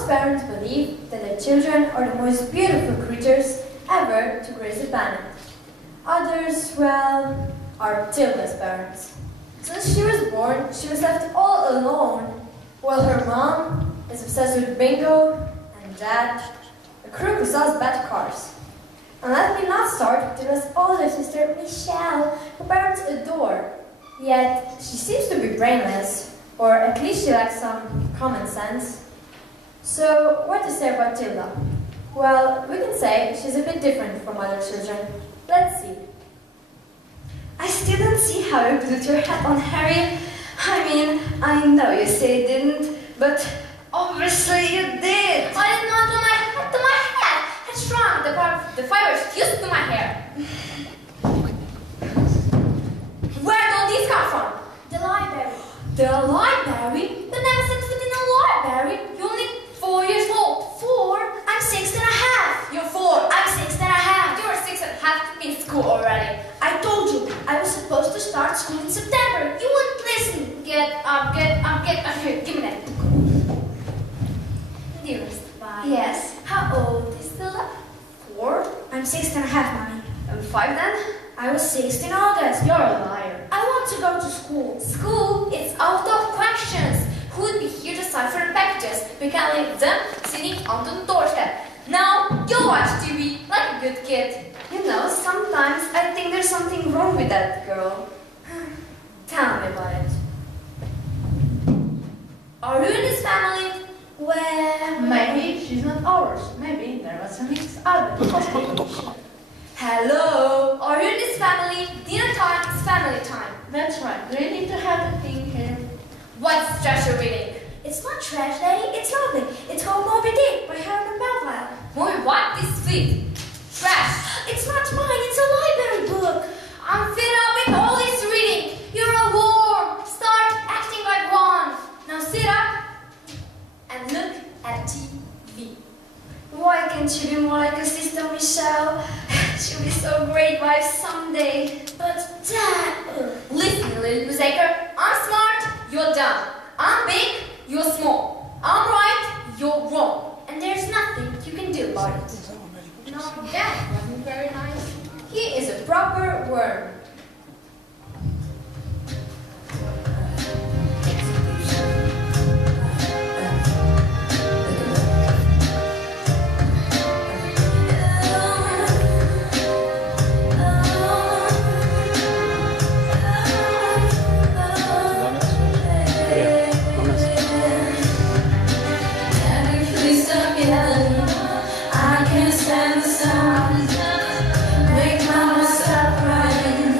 Most parents believe that their children are the most beautiful creatures ever to grace the planet. Others, well, are Tilda's parents. Since she was born, she was left all alone, while her mom is obsessed with bingo and dad, a crook who sells bad cars. And let me not start with Tilda's older sister, Michelle, who parents adore. Yet, she seems to be brainless, or at least she lacks some common sense. So, what to say about Tilda? Well, we can say she's a bit different from other children. Let's see. I still don't see how you put your hat on, Harry. I mean, I know you say you didn't, but obviously you did. I did not do my hat to my head. It's wrong. The fibers fused to my hair. Where did all these come from? The library. The library? You never set foot in a library. You're only 4 years old. 4? I'm 6 and a half. You're 4. I'm 6 and a half. You're 6 and a half to be in school already. I told you, I was supposed to start school in September. You wouldn't listen. Get up. Here, give me that. Dearest Vi. Yes? How old is Tilda? 4? I'm 6 and a half, Mommy. I'm 5 then? I was 6 in August. You're a liar. I want to go to school. School? It's out of questions. Who would be here to cipher the packages? We can leave them sitting on the doorstep. Now, you watch TV like a good kid. You know, sometimes I think there's something wrong with that girl. Tell me about it. Are you in this family? Well, Maybe she's not ours. Maybe there was a mix-up. Hello? Are you in this family? Dinner time is family time. That's right. Do you need to have a thing here? What's trash you're reading? it's not trash, Daddy. It's lovely. It's called Moby Dick by Herman Melville. Movie what? This feet. Trash. It's not mine. It's a library book. I'm fed up with all this reading. You're a worm. Start acting like one. Now sit up and look at TV. Why can't you be more like a sister, Michelle? She'll be so great wife someday. But Dad, Listen, little Musaker. I'm smart. You're dumb. I'm big. You're small. I'm right. You're wrong. And there's nothing you can do about it. No, that wasn't very nice. He is a proper worm. I can't stand the sound. Make mama stop crying.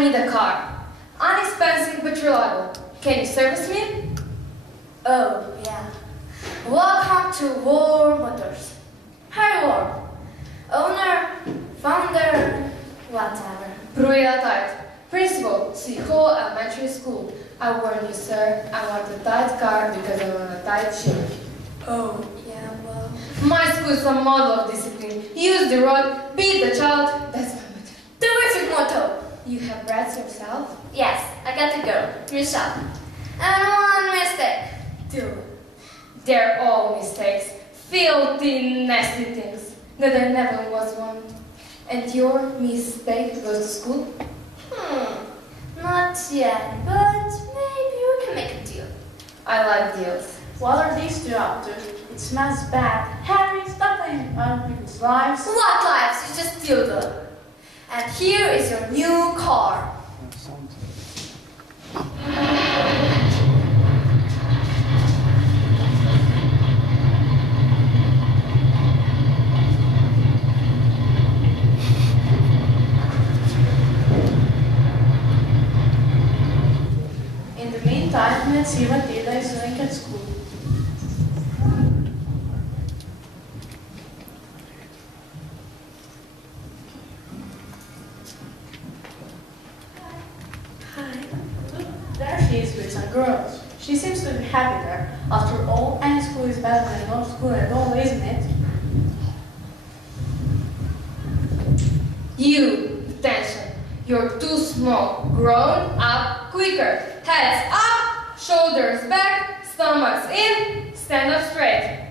need a car. Inexpensive but reliable. Can you service me? Oh, yeah. Welcome to War Motors. Harry War. Owner, founder, whatever. Proprietary. Principal, Seacole Elementary School. I warn you, sir, I want a tight car because I want a tight ship. Oh, yeah, well. My school is a model of discipline. Use the rod, beat the child, that's my motto. Terrific motto. You have brats yourself? Yes, I got the girl, Michelle. And one mistake. Two. They're all mistakes. Filthy, nasty things. That there never was one. And your mistake goes to school? Not yet, but maybe we can make a deal. I like deals. What are these two up to? It smells bad. Harry, stop playing on people's lives. What lives? You just steal them. And here is your new car. In the meantime, let's see what Dila is doing at school. There she is with some girls. She seems to be happy there. After all, any school is better than no school at all, isn't it? You, attention. You're too small. Grown up quicker. Heads up, shoulders back, stomachs in, stand up straight.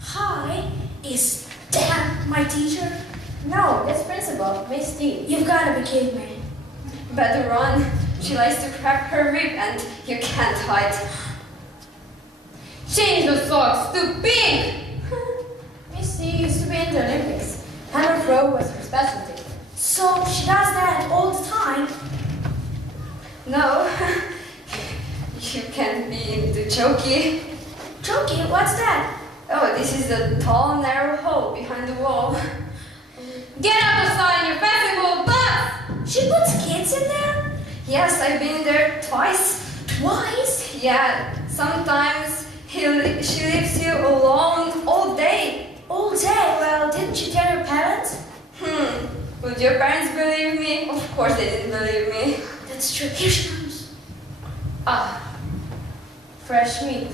Hi, is Dan my teacher? No, that's principal, Miss T. You've got to be kidding me. Better run. She likes to crack her whip and you can't hide. Change the socks to pink. Missy used to be in the Olympics. Hammer throw was her specialty. So she does that all the time. No, you can't be into chokey. Chokey, what's that? Oh, this is the tall, narrow hole behind the wall. Get out the sign, your festival bus. She puts kids in there? Yes, I've been there twice. Twice? Yeah, sometimes she leaves you alone all day. All day? Well, didn't you tell your parents? Would your parents believe me? Of course they didn't believe me. That's true. Here she comes. Ah, fresh meat.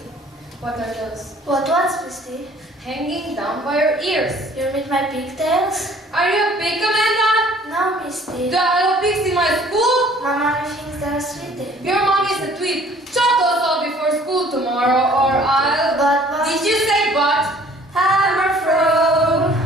What are those? What's Misty? Hanging down by your ears. You meet my pigtails? Are you a pig, Amanda? No, Misty. Do I allow pigs in my school? My mommy thinks they're sweetie. Your mom is a tweet. Chop us all before school tomorrow, or I'll. But Did you say but? hammer throw.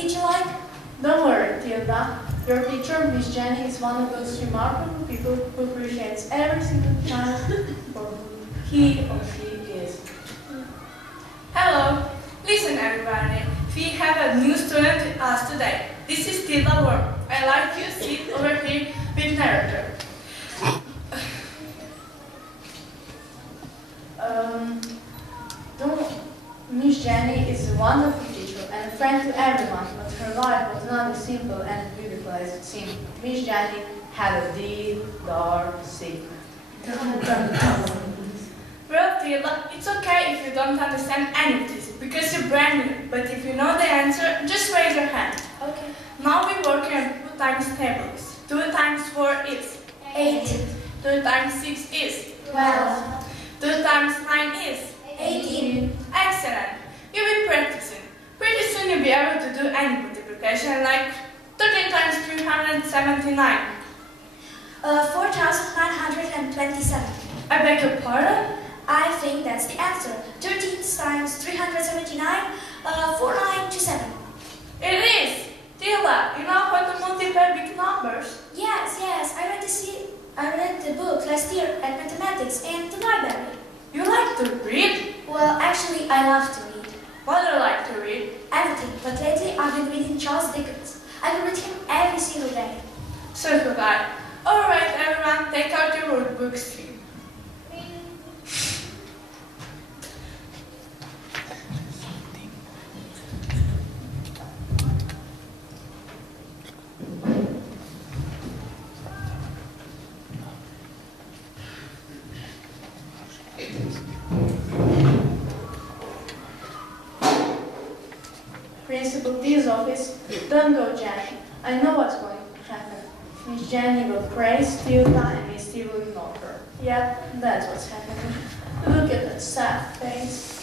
teach you like? Don't worry, Tilda. Your teacher, Miss Jenny, is one of those remarkable people who appreciates every single child for who he or she is. Hello. Listen, everybody. We have a new student with us today. This is Tilda Worm. I like you sit over here with narrator. Miss Jenny is a wonderful teacher and a friend to everyone, but her life was not as simple and beautiful as it seemed. Miss Jenny had a deep, dark secret. Well, Tilda, it's okay if you don't understand any of this, because you're brand new. But if you know the answer, just raise your hand. Okay. Now we're working on 2 times tables. 2 times 4 is 8. 2 times 6 is 12. 2 times 9 is 18. excellent. You'll be practicing. Pretty soon you'll be able to do any multiplication like 13 times 379. 4,927. I beg your pardon? I think that's the answer. 13 times 379, 4927. It is. Tilda, you know how to multiply big numbers? Yes, I read the book last year at mathematics in the library. You like to read? Well, actually, I love to read. What do you like to read? Everything, but lately I've been reading Charles Dickens. I can read him every single day. So could I. Alright, everyone, take out your word books. Principal D's office. Don't go, Jenny. I know what's going to happen. Miss Jenny will praise Tilda and Miss T will ignore her. Yep, that's what's happening. Look at that sad face.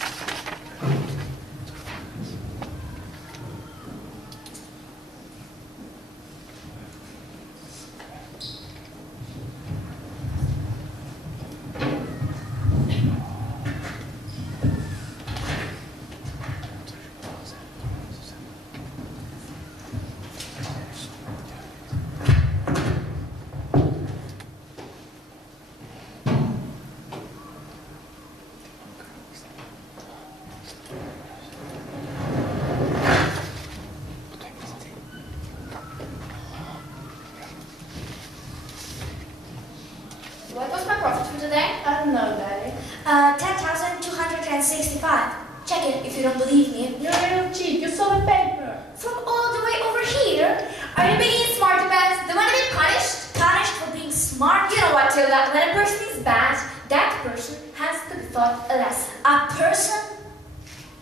What was my profit for today? I don't know, Daddy. 10,265. Check it if you don't believe me. You're a little cheat. You saw the paper. From all the way over here. Are you being smart about the one to be punished? Punished for being smart. You know what, Tilda? When a person is bad, that person has to be taught a lesson. A person?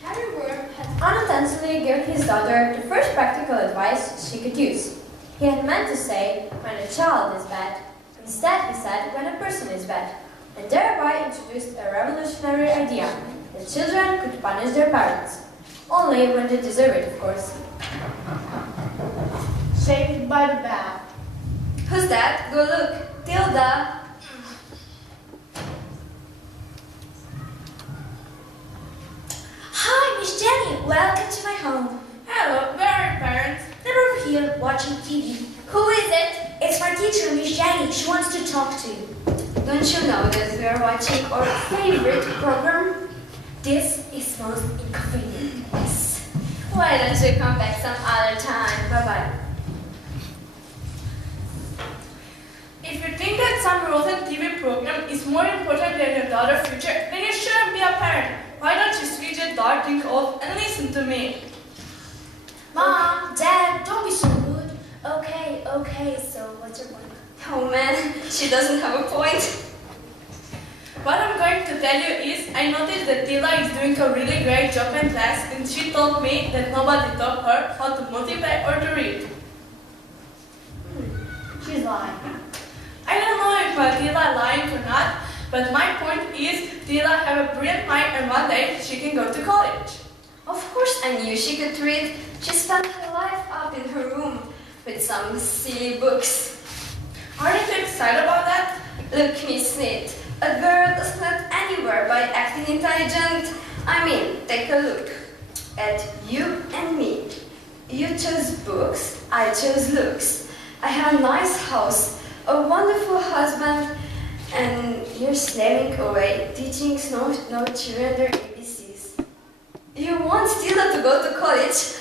Harry Worm had unintentionally given his daughter the first practical advice she could use. He had meant to say when a child is bad. Instead, he said when a person is bad, and thereby introduced a revolutionary idea that children could punish their parents. Only when they deserve it, of course. Saved by the bell. Who's that? Go look. Tilda. Hi, Miss Jenny. Welcome to my home. Hello, where are your parents? They're over here watching TV. Who is it? It's my teacher, Miss Jenny. She wants to talk to you. Don't you know that we are watching our favorite program? This is most inconvenient. Yes. Why don't you come back some other time? Bye-bye. If you think that some rotten TV program is more important than your daughter's future, then you shouldn't be a parent. Why don't you switch that dark thing off and listen to me? Mom, Dad, don't be so rude. Okay, so what's your point? Oh man, she doesn't have a point. What I'm going to tell you is, I noticed that Tilda is doing a really great job in class, and she told me that nobody taught her how to multiply or to read. She's lying. I don't know if Tilda lying or not, but my point is, Tilda have a brilliant mind, and one day she can go to college. Of course I knew she could read. She spent her life up in her room with some silly books. Aren't you excited about that? Look, Miss Smith, a girl does not anywhere by acting intelligent. I mean, take a look at you and me. You chose books, I chose looks. I have a nice house, a wonderful husband, and you're slaving away, teaching no children their ABCs. You want Stella to go to college?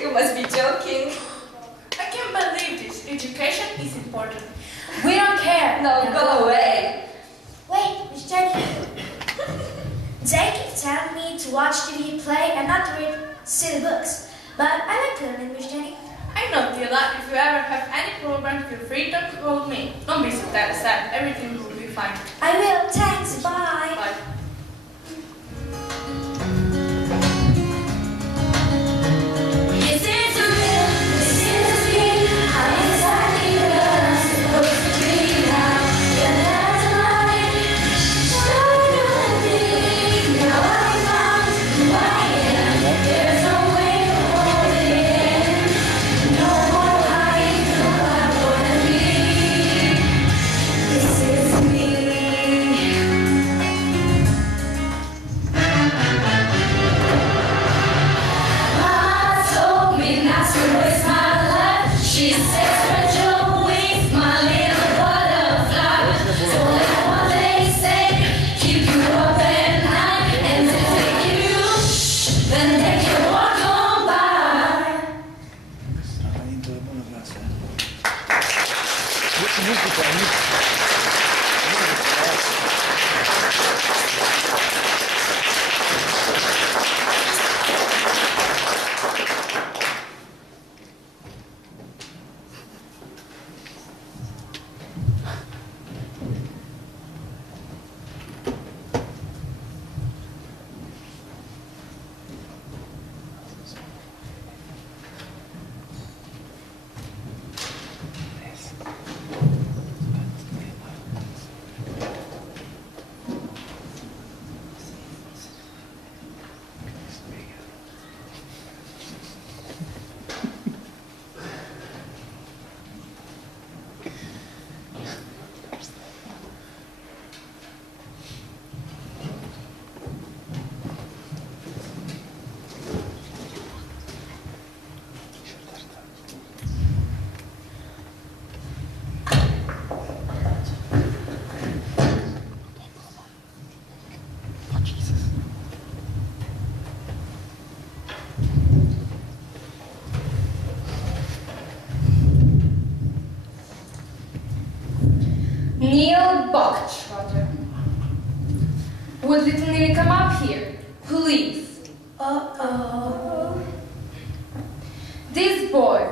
You must be joking. I can't believe this. Education is important. We don't care. No, go away. Wait, Miss Jackie. They keep telling me to watch TV play and not to read silly books. But I like learning, Miss Jenny. I know, Tila, if you ever have any problem, feel free to call me. Don't be so sad. Everything will be fine. I will. Thanks. Bye. Bye. This is real. This is me. I'm exactly where I'm supposed to be now. Yeah, that's right. Started me. Now I found who I am. There's no way to hold it in. No more hiding who I wanna be. This is me. Mama told me not to waste my life. She says, "Rachel, waste my little butterfly." Don't let what they say keep you up at night, and if they give you shh, then they can walk on by. Neil Bucktrotter. Would little Neil come up here, please? Uh-oh. This boy,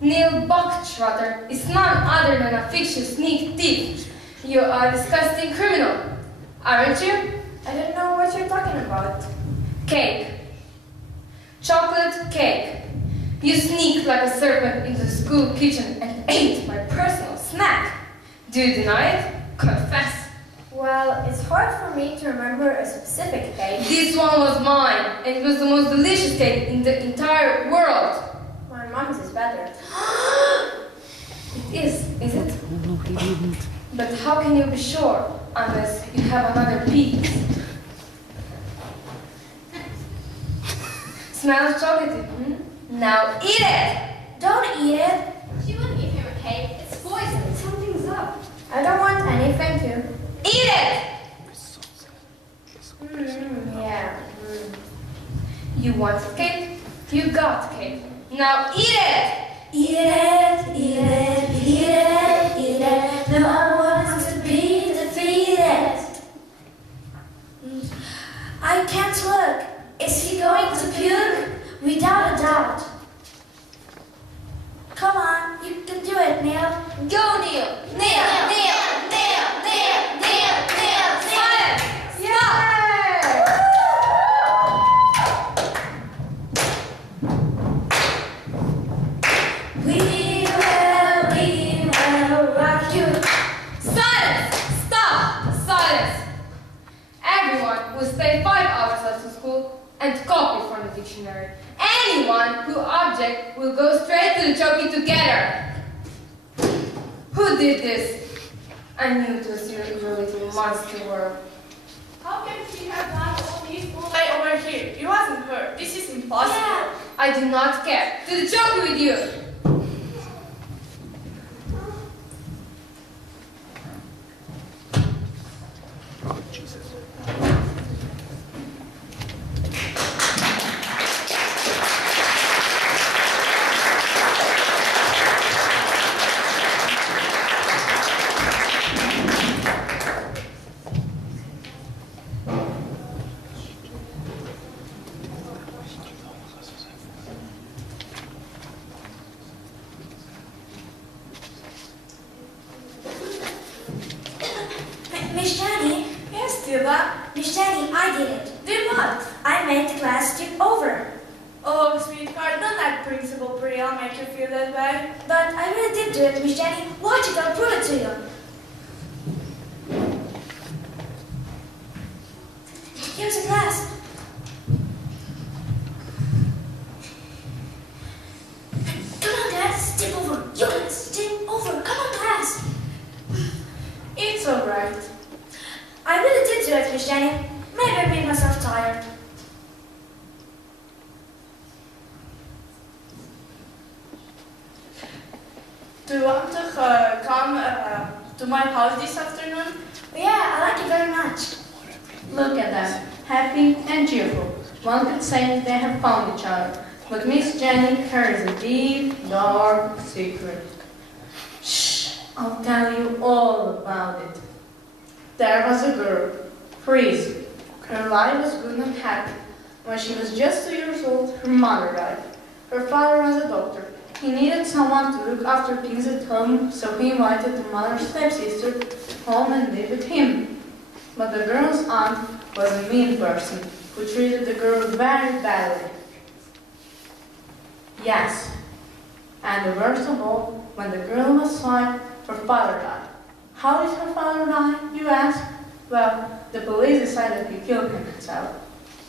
Neil Bucktrotter, is none other than a fictitious sneak thief. You are a disgusting criminal, aren't you? I don't know what you're talking about. Cake. Chocolate cake. You sneaked like a serpent into the school kitchen and ate my personal snack. Do you deny it? Confess. Well, it's hard for me to remember a specific cake. This one was mine, and it was the most delicious cake in the entire world. My mom's is better. It is it? No, he didn't. But how can you be sure unless you have another piece? Smells chocolatey, hmm? Now eat it! Don't eat it. She wouldn't give him a cake. It's poison. Something's up. I don't want any, thank you. Eat it! Yeah. You wanted cake? You got cake. Now eat it! Eat it, eat it, eat it, eat it. No one wants to be defeated. I can't look. Is he going to puke? Without a doubt. Come on, you can do it, Neil. Go, Neil! Neil! Neil! Neil! Neil! Neil! Neil! Silence! We will rock you. Silence! Stop! Silence! Everyone will stay 5 hours after school and copy from the dictionary. Anyone who objects will go straight to the jockey together. Who did this? I knew it was your little monster world. How can she have done all this all day over here? It wasn't her. This is impossible. I I do not care. To the jungle with you. Miss Jenny? Yes, Tilda. Miss Jenny, I did it. Did what? I made the class skip over. Oh, sweetheart, don't let Principal Priya make you feel that way. But I really did do it, Miss Jenny. Watch it, I'll prove it to you. Here's the class. Come on, class, skip over. You guys, skip over. Come on, class. It's alright. I really did do it, Miss Jenny. Maybe I made myself tired. Do you want to come to my house this afternoon? Yeah, I like it very much. Look at them, happy and cheerful. One could say they have found each other. But Miss Jenny carries a deep, dark secret. Shh, I'll tell you all about it. There was a girl, Freeze. Her life was good and happy. When she was just 2 years old, her mother died. Her father was a doctor. He needed someone to look after things at home, so he invited the mother's stepsister home and live with him. But the girl's aunt was a mean person who treated the girl very badly. Yes, and the worst of all, when the girl was 5, her father died. How did her father die, you ask? Well, the police decided he killed himself.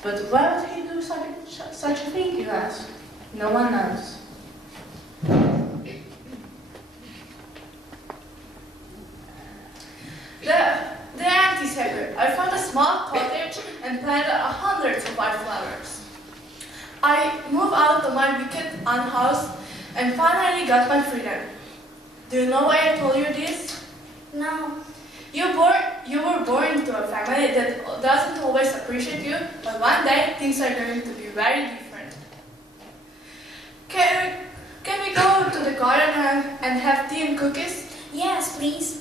But why would he do such a thing, you ask? No one knows. The aunt is here. I found a small cottage and planted hundreds of wildflowers. I moved out of my wicked aunt house and finally got my freedom. Do you know why I told you this? No. You were born into a family that doesn't always appreciate you, but one day things are going to be very different. Can we go to the garden and have tea and cookies? Yes, please.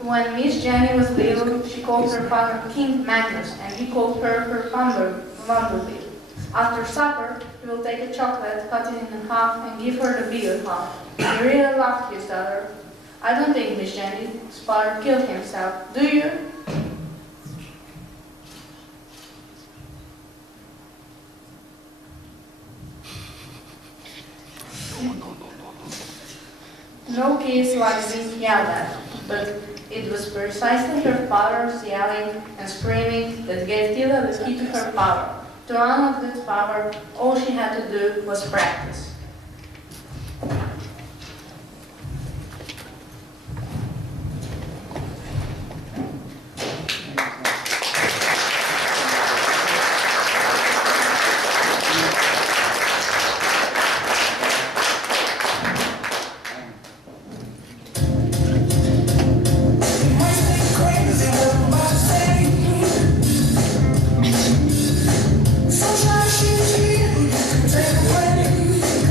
When Miss Jenny was little, she called her father King Magnus, and he called her Bumblebee. After supper, he will take a chocolate, cut it in half, and give her the bigger half. He really loved his daughter. I don't think Miss Jenny's father killed himself, do you? No kids like being yelled at, but it was precisely her father's yelling and screaming that gave Tilda the key to her power. To unlock that power, all she had to do was practice. Sunshine, she's here, you can take away.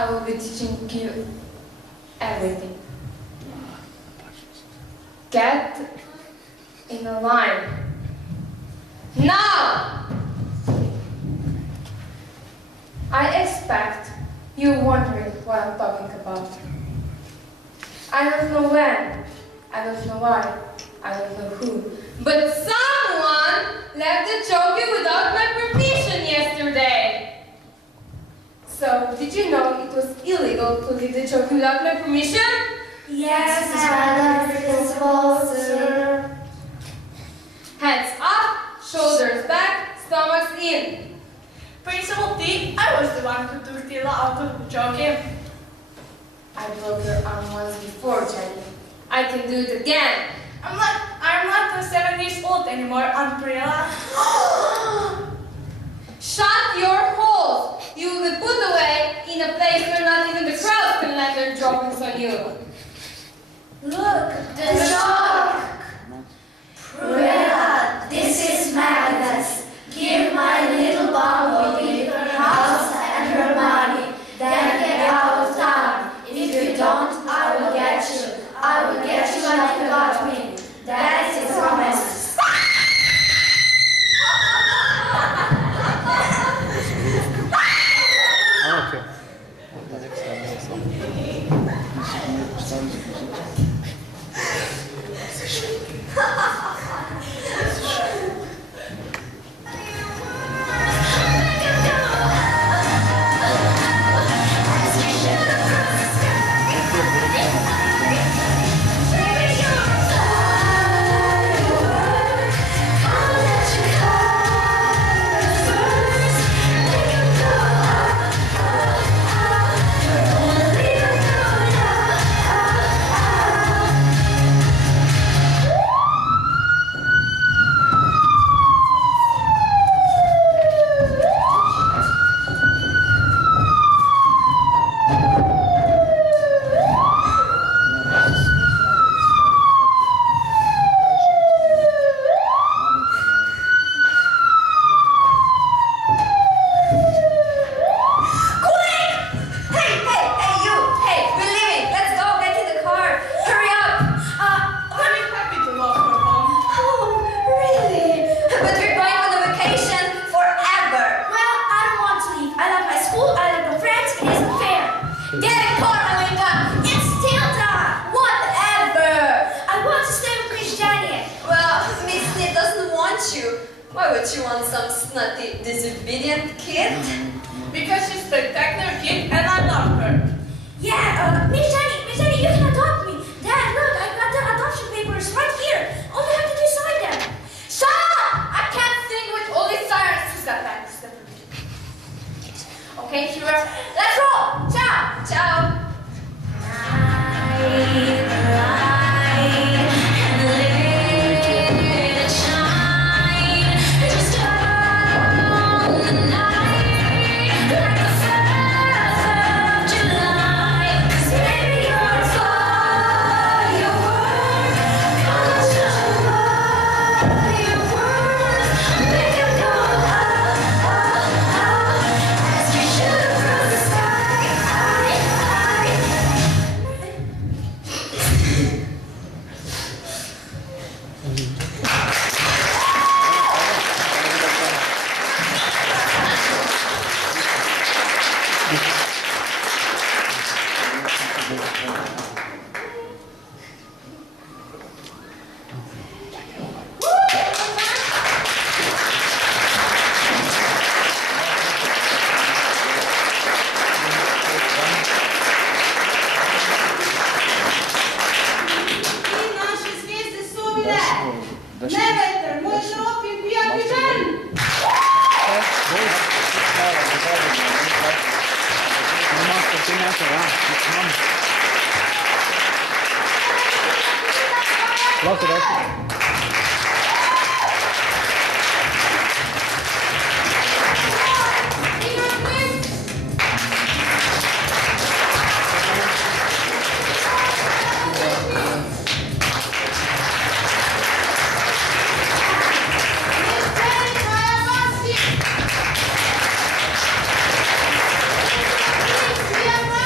I will be teaching you everything. Get in a line. Now! I expect you're wondering what I'm talking about. I don't know when, I don't know why, I don't know who, but someone left the jockey without my permission yesterday. So, did you know it was illegal to leave the jockey without my permission? Yes, Madam Principal, sir. Hands up, shoulders back, stomachs in. Principal T, I was the one who took Tila out of the jockey. I broke your arm once before, Jenny. I can do it again. I'm not 7 years old anymore, Aunt Prilla. Shut your holes! You will be put away in a place where not even the crowd can land their droppings on you. Look, the shark! Pruella, this is Magnus. Give my little bumblebee her house and her money, then get out of town. If you don't, I will get you. I will get you like you got me. That is a promise. Why would you want some snotty, disobedient kid? Because she's a spectacular kid and I love her. Yeah, Miss Jenny, you can adopt me. Dad, look, I got the adoption papers right here. All you have to do is sign them. Shut up! I can't sing with all these sirens. Who's got that? Okay, Shira, let's roll! Ciao! Ciao! Yeah.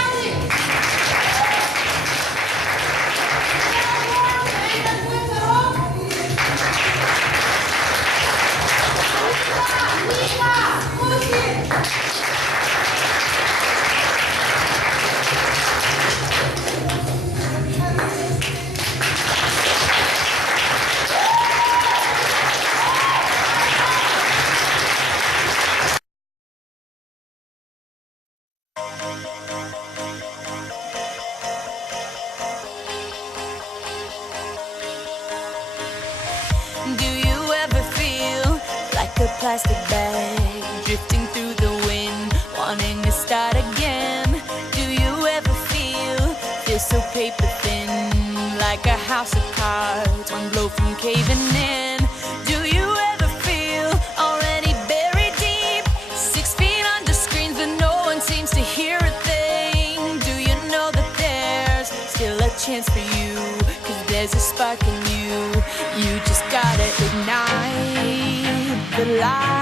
plastic bag, drifting through the wind, wanting to start again. Do you ever feel so paper thin, like a house of cards, one blow from caving in? Do you ever feel already buried deep, 6 feet under screens, but no one seems to hear a thing? Do you know that there's still a chance for you, 'cause there's a spark in you? You just gotta ignite the light.